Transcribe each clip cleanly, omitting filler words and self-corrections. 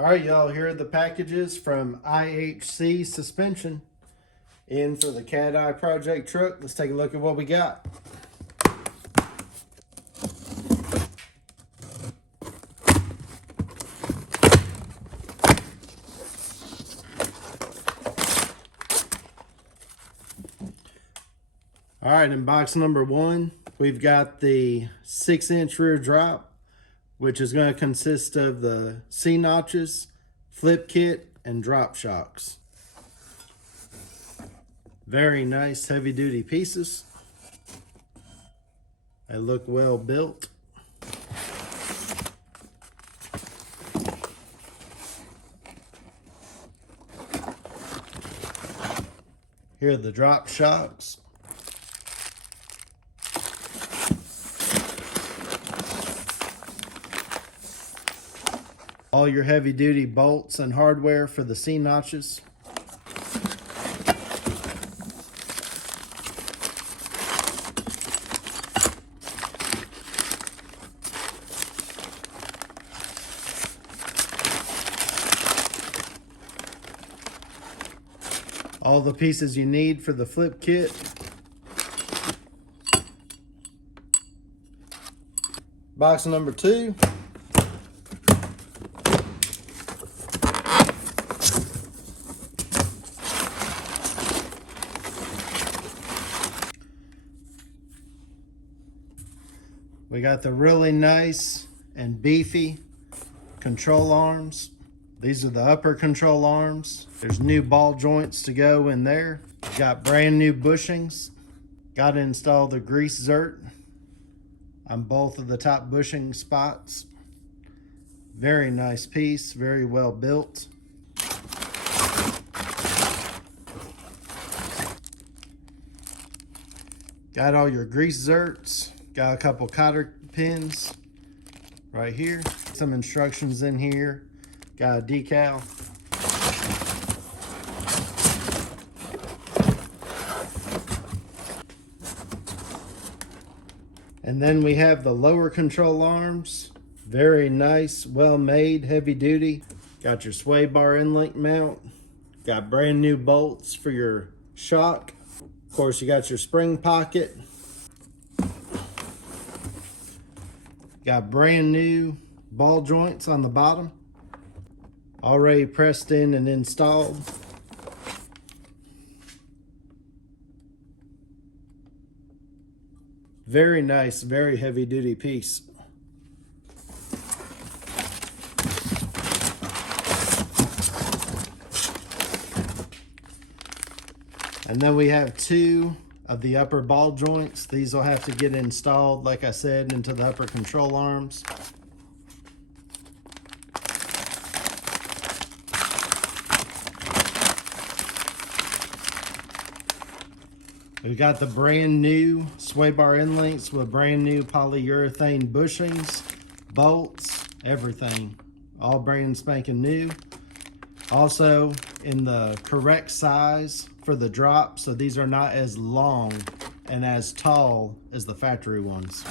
All right, y'all, here are the packages from IHC Suspension in for the Cateye project truck. Let's take a look at what we got. All right, in box number one, we've got the 6-inch rear drop, which is going to consist of the C-notches, flip kit, and drop shocks. Very nice heavy duty pieces. They look well built. Here are the drop shocks. All your heavy duty bolts and hardware for the C-notches. All the pieces you need for the flip kit. Box number two. We got the really nice and beefy control arms. These are the upper control arms. There's new ball joints to go in there. Got brand new bushings. Got to install the grease zert on both of the top bushing spots. Very nice piece, very well built. Got all your grease zerts. Got a couple cotter pins right here. Some instructions in here. Got a decal. And then we have the lower control arms. Very nice, well made, heavy duty. Got your sway bar inlet mount. Got brand new bolts for your shock. Of course, you got your spring pocket. Got brand new ball joints on the bottom, already pressed in and installed. Very nice, very heavy duty piece. And then we have two of the upper ball joints. These will have to get installed, like I said, into the upper control arms. We've got the brand new sway bar inlets with brand new polyurethane bushings, bolts, everything. All brand spanking new. Also in the correct size for the drop, so these are not as long and as tall as the factory ones.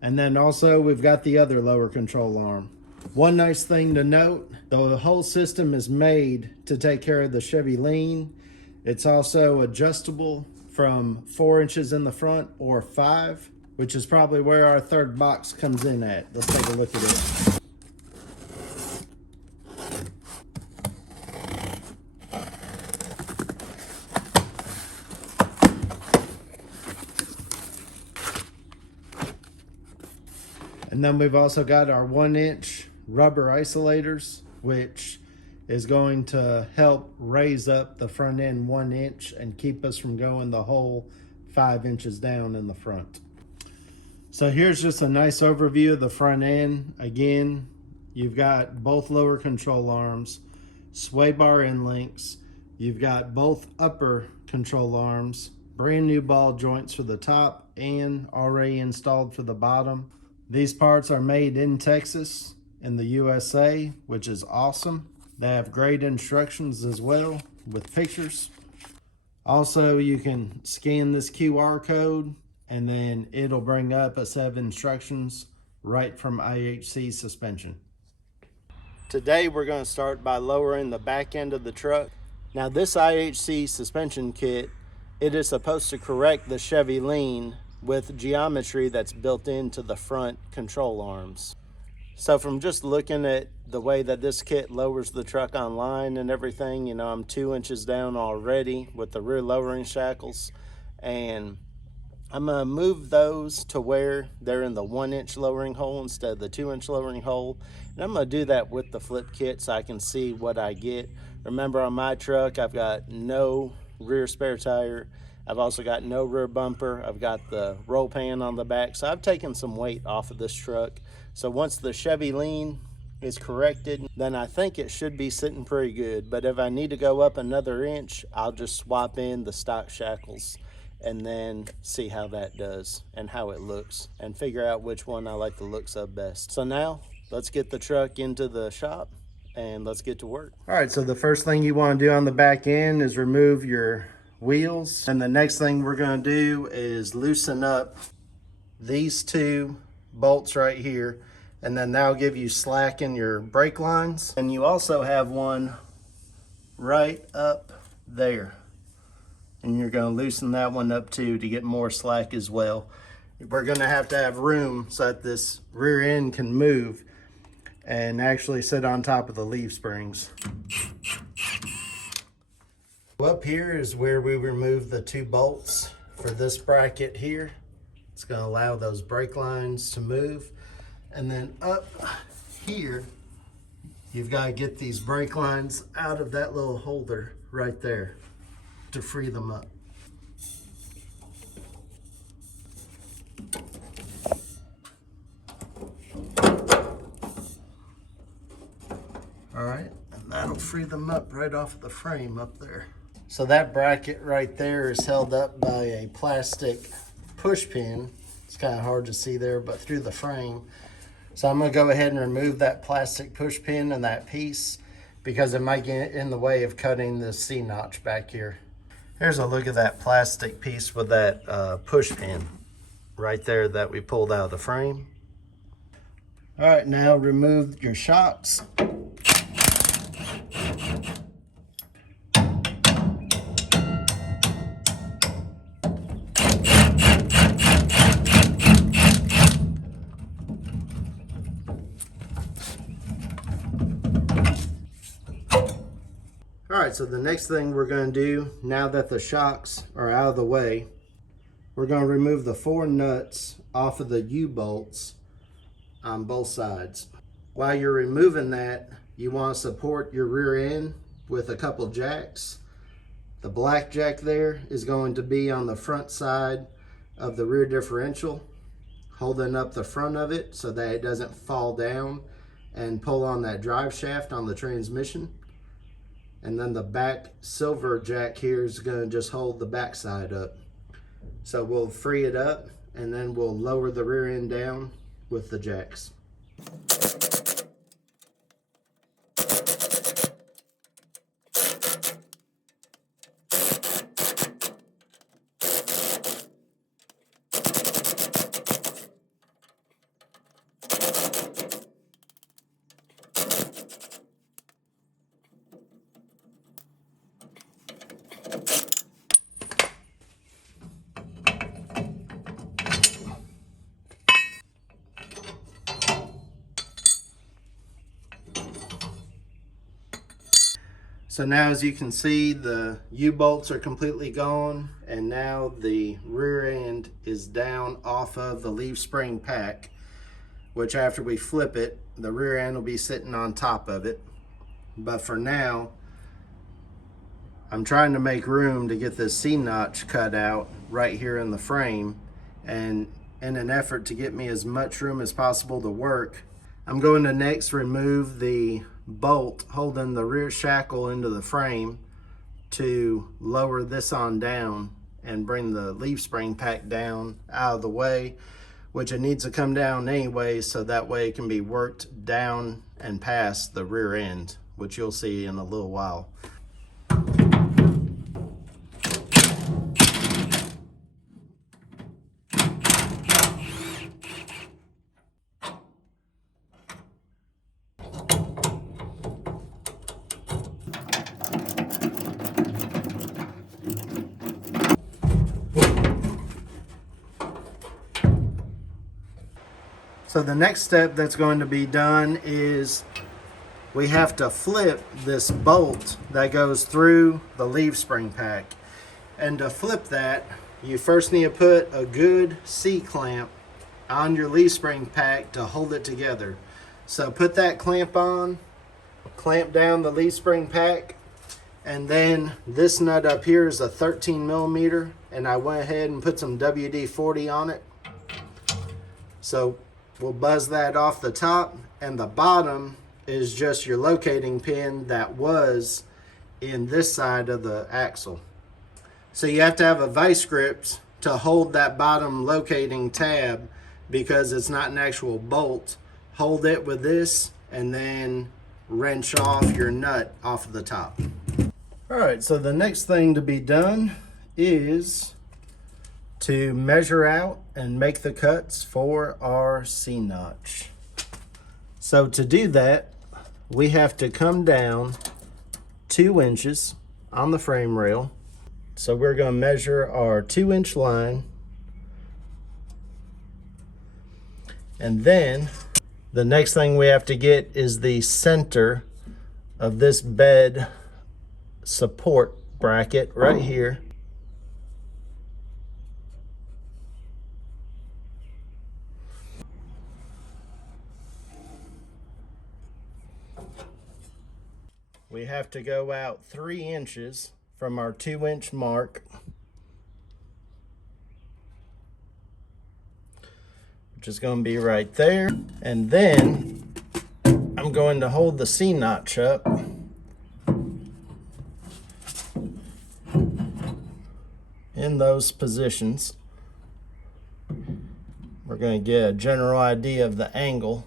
And then also we've got the other lower control arm. One nice thing to note, the whole system is made to take care of the Chevy lean. It's also adjustable from 4 inches in the front or 5, which is probably where our third box comes in at. Let's take a look at it. And then we've also got our 1-inch rubber isolators, which is going to help raise up the front end 1 inch and keep us from going the whole 5 inches down in the front. So here's just a nice overview of the front end. Again, you've got both lower control arms, sway bar end links. You've got both upper control arms, brand new ball joints for the top and already installed for the bottom. These parts are made in Texas in the USA, which is awesome. They have great instructions as well with pictures. Also, you can scan this QR code and then it'll bring up a set of instructions right from IHC Suspension. Today we're going to start by lowering the back end of the truck. Now this IHC suspension kit, it is supposed to correct the Chevy lean with geometry that's built into the front control arms. So from just looking at the way that this kit lowers the truck online and everything, you know, I'm 2 inches down already with the rear lowering shackles, and I'm gonna move those to where they're in the 1 inch lowering hole instead of the 2 inch lowering hole. And I'm gonna do that with the flip kit so I can see what I get. Remember, on my truck, I've got no rear spare tire. I've also got no rear bumper. I've got the roll pan on the back. So I've taken some weight off of this truck. So once the Chevy lean is corrected, then I think it should be sitting pretty good. But if I need to go up another inch, I'll just swap in the stock shackles and then see how that does and how it looks and figure out which one I like the looks of best. So now let's get the truck into the shop and let's get to work. All right, so the first thing you want to do on the back end is remove your wheels. And the next thing we're going to do is loosen up these two bolts right here, and then that'll give you slack in your brake lines. And you also have one right up there, and you're going to loosen that one up too to get more slack as well. We're going to have room so that this rear end can move and actually sit on top of the leaf springs. Up here is where we remove the two bolts for this bracket here. It's going to allow those brake lines to move. And then up here, you've got to get these brake lines out of that little holder right there to free them up. All right, and that'll free them up right off of the frame up there. So that bracket right there is held up by a plastic push pin. It's kind of hard to see there, but through the frame. So I'm gonna go ahead and remove that plastic push pin and that piece because it might get in the way of cutting the C-notch back here. Here's a look at that plastic piece with that push pin right there that we pulled out of the frame. All right, now remove your shocks. All right, so the next thing we're going to do, now that the shocks are out of the way, we're going to remove the 4 nuts off of the U-bolts on both sides. While you're removing that, you want to support your rear end with a couple jacks. The black jack there is going to be on the front side of the rear differential, holding up the front of it so that it doesn't fall down and pull on that drive shaft on the transmission. And then the back silver jack here is going to just hold the back side up. So we'll free it up and then we'll lower the rear end down with the jacks. So now, as you can see, the U-bolts are completely gone, and now the rear end is down off of the leaf spring pack, which after we flip it, the rear end will be sitting on top of it. But for now, I'm trying to make room to get this C-notch cut out right here in the frame, and in an effort to get me as much room as possible to work, I'm going to next remove the bolt holding the rear shackle into the frame to lower this on down and bring the leaf spring pack down out of the way, which it needs to come down anyway, so that way it can be worked down and past the rear end, which you'll see in a little while. So the next step that's going to be done is we have to flip this bolt that goes through the leaf spring pack. And to flip that, you first need to put a good C-clamp on your leaf spring pack to hold it together. So put that clamp on, clamp down the leaf spring pack, and then this nut up here is a 13 millimeter, and I went ahead and put some WD-40 on it. So we'll buzz that off the top, and the bottom is just your locating pin that was in this side of the axle. So you have to have a vice grip to hold that bottom locating tab because it's not an actual bolt. Hold it with this and then wrench off your nut off of the top. All right, so the next thing to be done is to measure out and make the cuts for our C-notch. So to do that, we have to come down 2 inches on the frame rail. So we're going to measure our 2-inch line. And then the next thing we have to get is the center of this bed support bracket right here. We have to go out 3 inches from our 2-inch mark, which is going to be right there. And then I'm going to hold the C-notch up in those positions. We're going to get a general idea of the angle.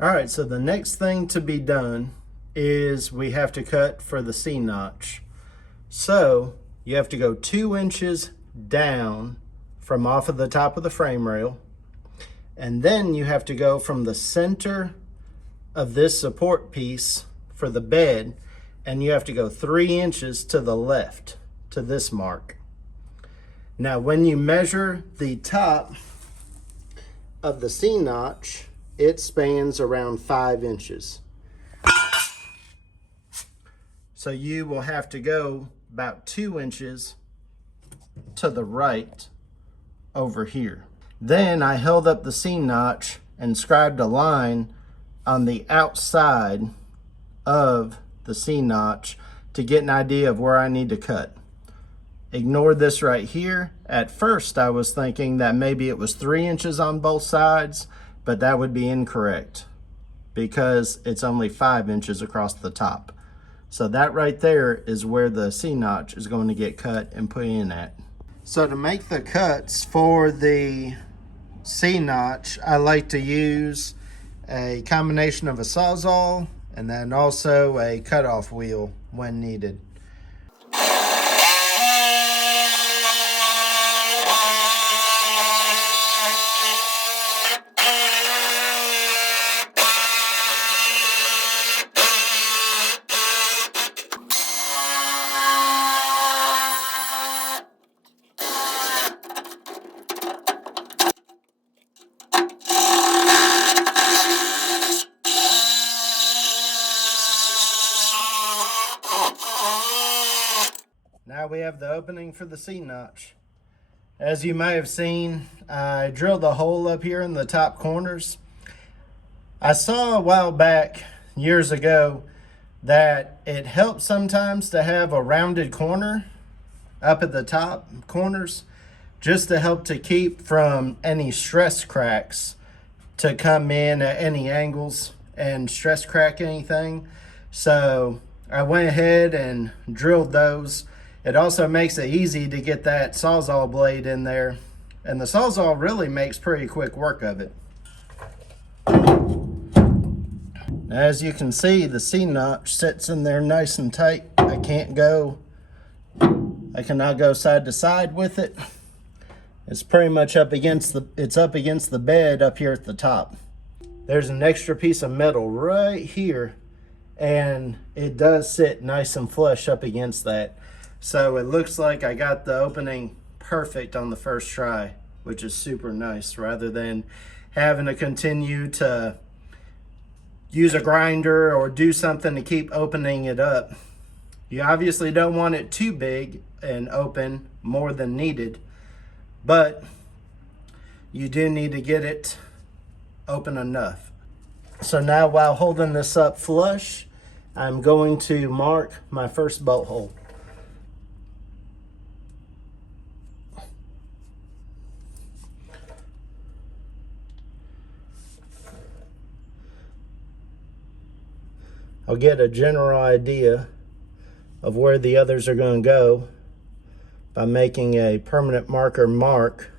All right, so the next thing to be done is we have to cut for the C-notch. So you have to go 2 inches down from off of the top of the frame rail, and then you have to go from the center of this support piece for the bed, and you have to go 3 inches to the left to this mark. Now when you measure the top of the C-notch, it spans around 5 inches. So you will have to go about 2 inches to the right over here. Then I held up the C-notch and scribed a line on the outside of the C-notch to get an idea of where I need to cut. Ignore this right here. At first I was thinking that maybe it was 3 inches on both sides, but that would be incorrect because it's only 5 inches across the top. So that right there is where the C-notch is going to get cut and put in at. So to make the cuts for the C-notch, I like to use a combination of a Sawzall and then also a cutoff wheel when needed. Now we have the opening for the C-notch. As you may have seen, I drilled a hole up here in the top corners. I saw a while back, years ago, that it helps sometimes to have a rounded corner up at the top corners, just to help to keep from any stress cracks to come in at any angles and stress crack anything. So I went ahead and drilled those. It also makes it easy to get that Sawzall blade in there, and the Sawzall really makes pretty quick work of it. As you can see, the C-notch sits in there nice and tight. I cannot go side to side with it. It's pretty much up against the bed up here at the top. There's an extra piece of metal right here, and it does sit nice and flush up against that. So it looks like I got the opening perfect on the first try, which is super nice, rather than having to continue to use a grinder or do something to keep opening it up. You obviously don't want it too big and open more than needed, but you do need to get it open enough. So now, while holding this up flush, I'm going to mark my first bolt hole. I'll get a general idea of where the others are going to go by making a permanent marker mark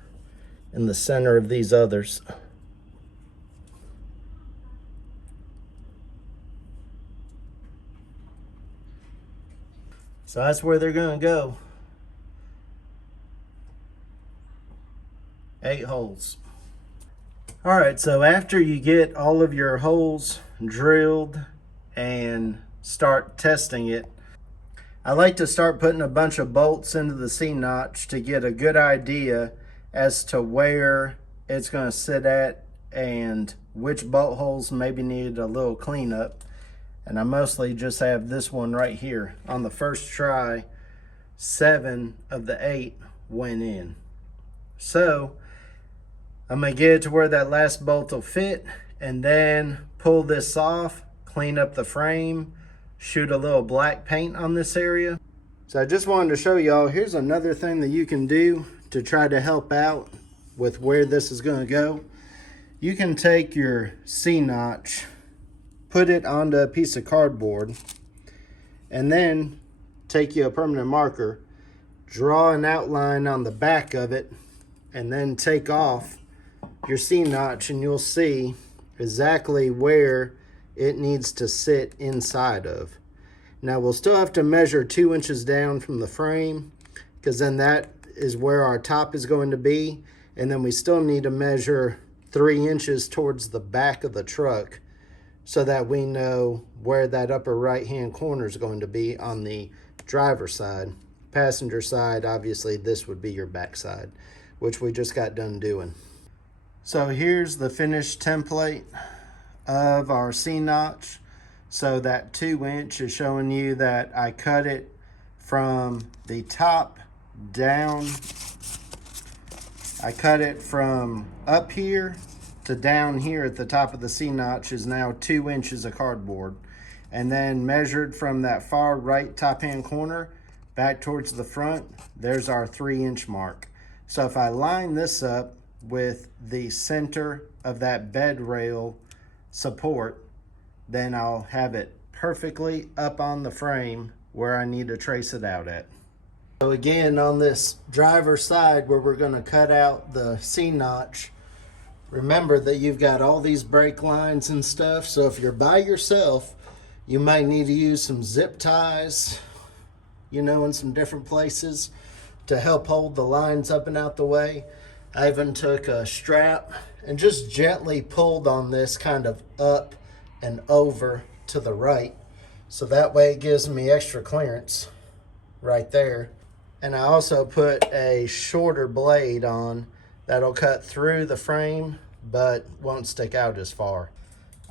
in the center of these others. So that's where they're going to go. 8 holes. All right, so after you get all of your holes drilled and start testing it, I like to start putting a bunch of bolts into the C-notch to get a good idea as to where it's going to sit at and which bolt holes maybe need a little cleanup. And I mostly just have this one right here. On the first try, 7 of the 8 went in. So I'm going to get it to where that last bolt will fit, and then pull this off, clean up the frame, shoot a little black paint on this area. So I just wanted to show y'all, here's another thing that you can do to try to help out with where this is going to go. You can take your C-notch, put it onto a piece of cardboard, and then take you a permanent marker, draw an outline on the back of it, and then take off your C-notch, and you'll see exactly where it needs to sit inside of. Now we'll still have to measure 2 inches down from the frame, because then that is where our top is going to be, and then we still need to measure 3 inches towards the back of the truck so that we know where that upper right hand corner is going to be on the driver's side. Passenger side, obviously this would be your back side, which we just got done doing. So here's the finished template of our C-notch. So that 2 inch is showing you that I cut it from the top down. I cut it from up here to down here at the top of the C-notch is now 2 inches of cardboard. And then measured from that far right top hand corner back towards the front, there's our 3 inch mark. So if I line this up with the center of that bed rail support, then I'll have it perfectly up on the frame where I need to trace it out at. So again, on this driver's side where we're going to cut out the C-notch, remember that you've got all these brake lines and stuff, so if you're by yourself, you might need to use some zip ties, you know, in some different places to help hold the lines up and out the way. I even took a strap and just gently pulled on this kind of up and over to the right. So that way it gives me extra clearance right there. And I also put a shorter blade on that'll cut through the frame but won't stick out as far.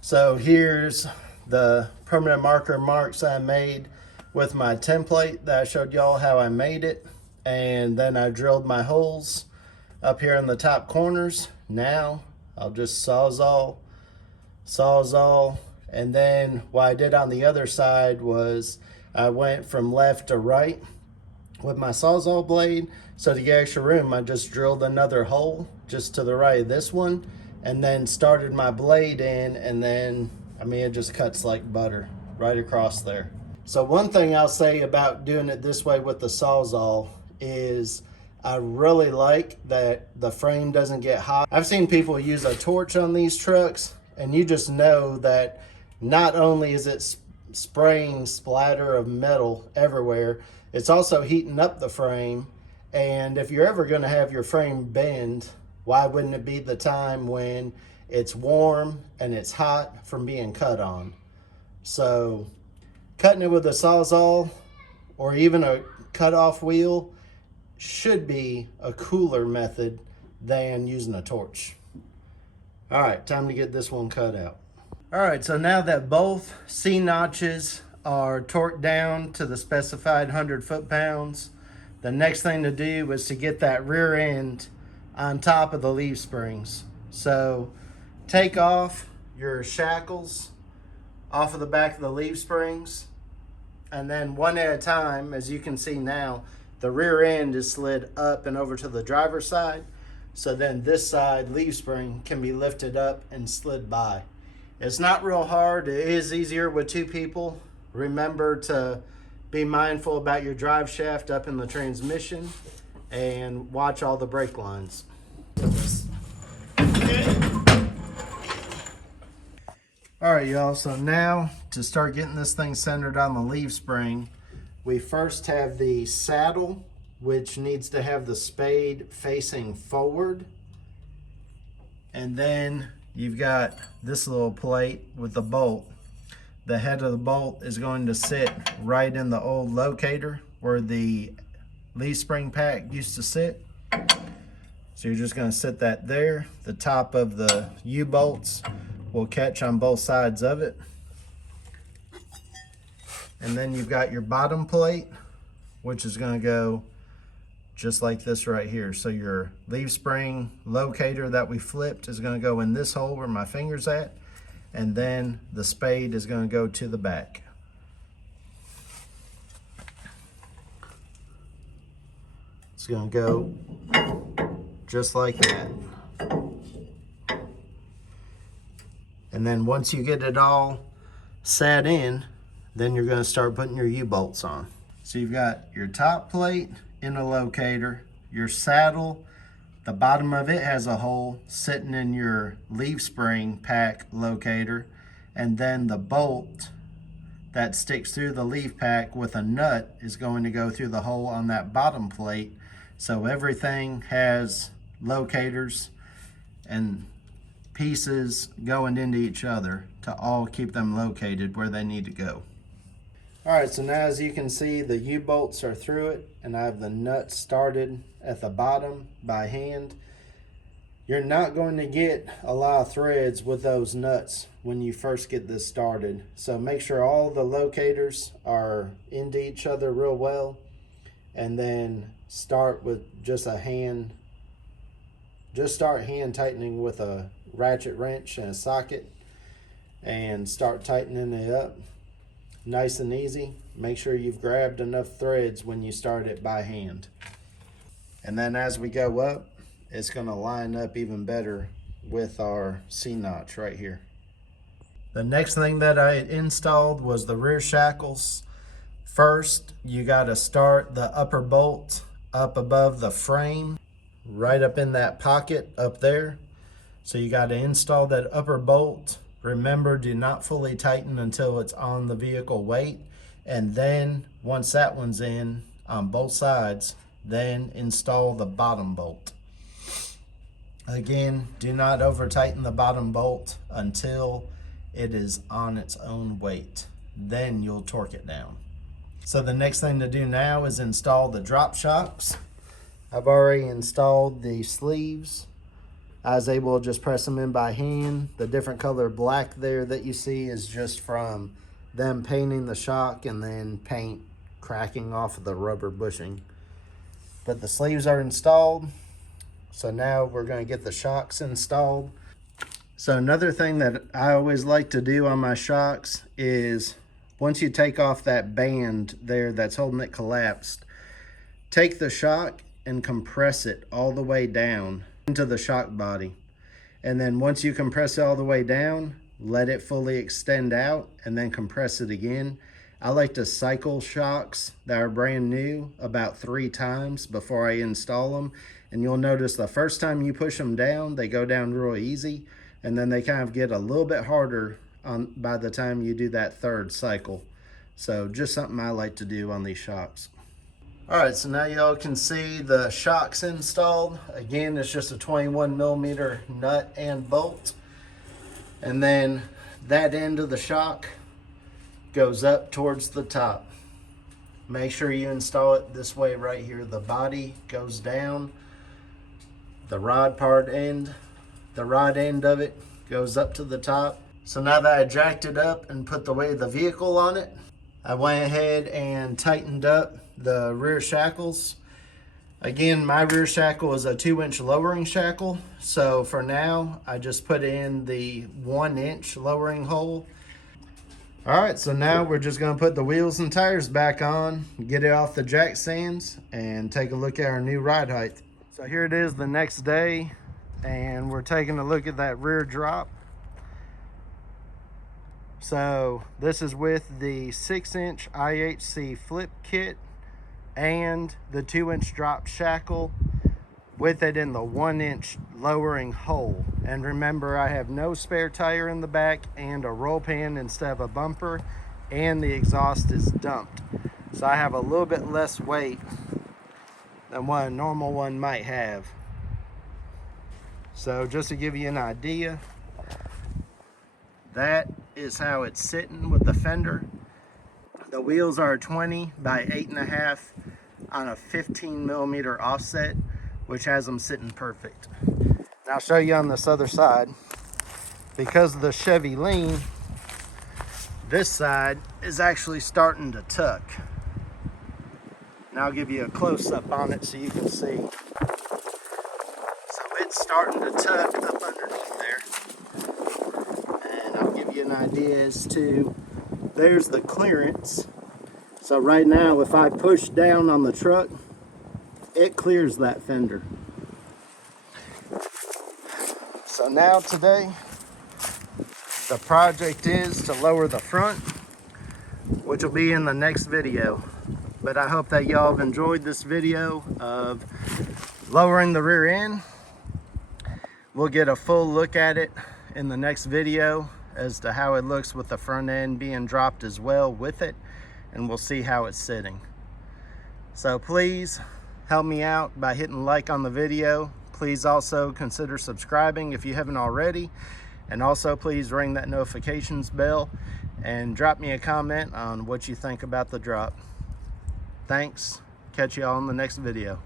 So here's the permanent marker marks I made with my template that I showed y'all how I made it. And then I drilled my holes up here in the top corners. Now I'll just sawzall, and then what I did on the other side was I went from left to right with my sawzall blade. So to get extra room, I just drilled another hole just to the right of this one, and then started my blade in, and then, I mean, it just cuts like butter right across there. So one thing I'll say about doing it this way with the sawzall is I really like that the frame doesn't get hot. I've seen people use a torch on these trucks, and you just know that not only is it spraying splatter of metal everywhere, it's also heating up the frame. And if you're ever going to have your frame bend, why wouldn't it be the time when it's warm and it's hot from being cut on? So cutting it with a sawzall or even a cutoff wheel should be a cooler method than using a torch. All right, time to get this one cut out. All right, so now that both C notches are torqued down to the specified 100 foot-pounds, the next thing to do is to get that rear end on top of the leaf springs. So take off your shackles off of the back of the leaf springs, and then one at a time, as you can see now, the rear end is slid up and over to the driver's side. So then this side leaf spring can be lifted up and slid by. It's not real hard. It is easier with two people. Remember to be mindful about your drive shaft up in the transmission and watch all the brake lines. All right, y'all, so now to start getting this thing centered on the leaf spring, we first have the saddle, which needs to have the spade facing forward. And then you've got this little plate with the bolt. The head of the bolt is going to sit right in the old locator where the leaf spring pack used to sit. So you're just going to sit that there. The top of the U-bolts will catch on both sides of it. And then you've got your bottom plate, which is going to go just like this right here. So your leaf spring locator that we flipped is going to go in this hole where my finger's at, and then the spade is going to go to the back. It's going to go just like that. And then once you get it all sat in, then you're going to start putting your U-bolts on. So you've got your top plate in a locator, your saddle, the bottom of it has a hole sitting in your leaf spring pack locator, and then the bolt that sticks through the leaf pack with a nut is going to go through the hole on that bottom plate. So everything has locators and pieces going into each other to all keep them located where they need to go. All right, so now as you can see, the U-bolts are through it, and I have the nut started at the bottom by hand. You're not going to get a lot of threads with those nuts when you first get this started. So make sure all the locators are into each other real well, and then start with just a hand. Just start hand tightening with a ratchet wrench and a socket, and start tightening it up. Nice and easy. Make sure you've grabbed enough threads when you start it by hand. And then as we go up, it's going to line up even better with our C-notch right here. The next thing that I installed was the rear shackles. First, you got to start the upper bolt up above the frame, right up in that pocket up there. So you got to install that upper bolt. Remember, do not fully tighten until it's on the vehicle weight. And then once that one's in on both sides, then install the bottom bolt. Again, do not over tighten the bottom bolt until it is on its own weight. Then you'll torque it down. So the next thing to do now is install the drop shocks. I've already installed the sleeves. I was able to just press them in by hand. The different color black there that you see is just from them painting the shock and then paint cracking off of the rubber bushing. But the sleeves are installed. So now we're going to get the shocks installed. So another thing that I always like to do on my shocks is once you take off that band there that's holding it collapsed, take the shock and compress it all the way down into the shock body. And then once you compress it all the way down, let it fully extend out and then compress it again. I like to cycle shocks that are brand new about 3 times before I install them. And you'll notice the first time you push them down, they go down real easy. And then they kind of get a little bit harder by the time you do that 3rd cycle. So just something I like to do on these shocks. All right, so now y'all can see the shocks installed. Again, it's just a 21mm nut and bolt. And then that end of the shock goes up towards the top. make sure you install it this way right here. The body goes down, the rod end of it goes up to the top. So now that I jacked it up and put the weight of the vehicle on it, I went ahead and tightened up the rear shackles. Again, my rear shackle is a 2-inch lowering shackle. So for now, I just put in the 1-inch lowering hole. All right, so now we're just gonna put the wheels and tires back on, get it off the jack stands, and take a look at our new ride height. So here it is the next day, and we're taking a look at that rear drop. So this is with the 6-inch IHC flip kit and the 2-inch drop shackle with it in the 1-inch lowering hole. And remember, I have no spare tire in the back and a roll pan instead of a bumper, and the exhaust is dumped. So I have a little bit less weight than what a normal one might have. So just to give you an idea, that is how it's sitting with the fender. The wheels are 20 by 8.5 on a 15mm offset, which has them sitting perfect. Now I'll show you on this other side. Because of the Chevy lean, this side is actually starting to tuck. Now I'll give you a close-up on it so you can see. So it's starting to tuck up underneath there. And I'll give you an idea as to, there's the clearance. So right now, if I push down on the truck, it clears that fender. So now today, the project is to lower the front, which will be in the next video. But I hope that y'all have enjoyed this video of lowering the rear end. We'll get a full look at it in the next video as to how it looks with the front end being dropped as well with it, and we'll see how it's sitting. So please help me out by hitting like on the video. Please also consider subscribing if you haven't already, and also please ring that notifications bell and drop me a comment on what you think about the drop. Thanks. Catch you all in the next video.